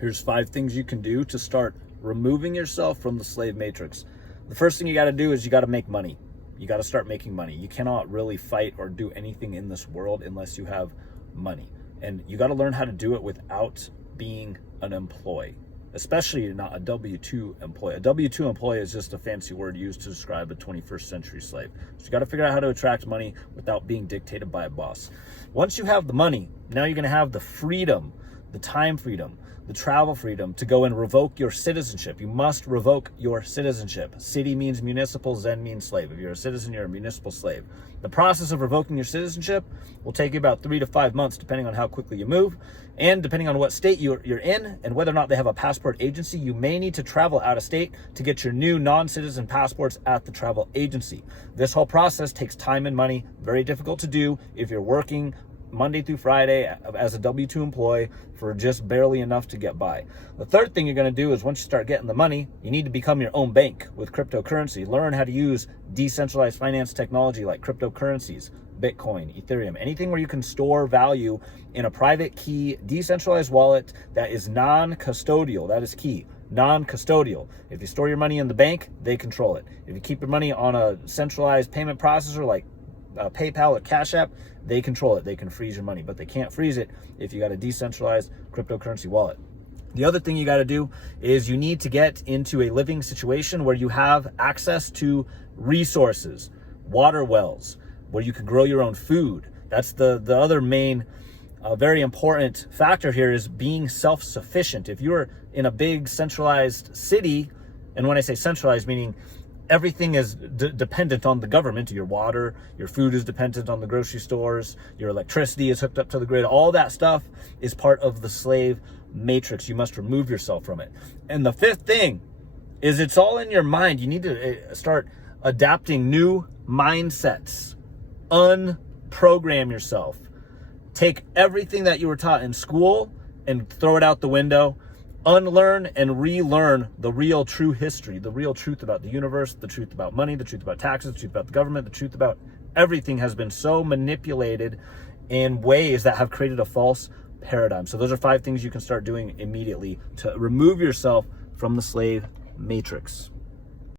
Here's 5 things you can do to start removing yourself from the slave matrix. The first thing you got to do is you got to make money. You got to start making money. You cannot really fight or do anything in this world unless you have money. And you got to learn how to do it without being an employee, especially not a W-2 employee. A W-2 employee is just a fancy word used to describe a 21st century slave. So you got to figure out how to attract money without being dictated by a boss. Once you have the money, now you're going to have the freedom, the time freedom, the travel freedom to go and revoke your citizenship. You must revoke your citizenship. City means municipal, Zen means slave. If you're a citizen, you're a municipal slave. The process of revoking your citizenship will take you about 3 to 5 months, depending on how quickly you move, and depending on what state you're in and whether or not they have a passport agency. You may need to travel out of state to get your new non-citizen passports at the travel agency. This whole process takes time and money, very difficult to do if you're working Monday through Friday as a W-2 employee for just barely enough to get by. The third thing you're going to do is once you start getting the money, you need to become your own bank with cryptocurrency. Learn how to use decentralized finance technology like cryptocurrencies, Bitcoin, Ethereum, anything where you can store value in a private key, decentralized wallet that is non-custodial. That is key. Non-custodial. If you store your money in the bank, they control it. If you keep your money on a centralized payment processor like PayPal or Cash App, they control it. They can freeze your money, but they can't freeze it if you got a decentralized cryptocurrency wallet. The other thing you got to do is you need to get into a living situation where you have access to resources, water wells, where you can grow your own food. That's the other main very important factor here, is being self-sufficient. If you're in a big centralized city, and when I say centralized, meaning everything is dependent on the government. Your water, your food is dependent on the grocery stores, your electricity is hooked up to the grid. All that stuff is part of the slave matrix. You must remove yourself from it. And the fifth thing is it's all in your mind. You need to start adapting new mindsets. Unprogram yourself. Take everything that you were taught in school and throw it out the window. Unlearn and relearn the real true history, the real truth about the universe, the truth about money, the truth about taxes, the truth about the government, the truth about everything has been so manipulated in ways that have created a false paradigm. So those are 5 things you can start doing immediately to remove yourself from the slave matrix.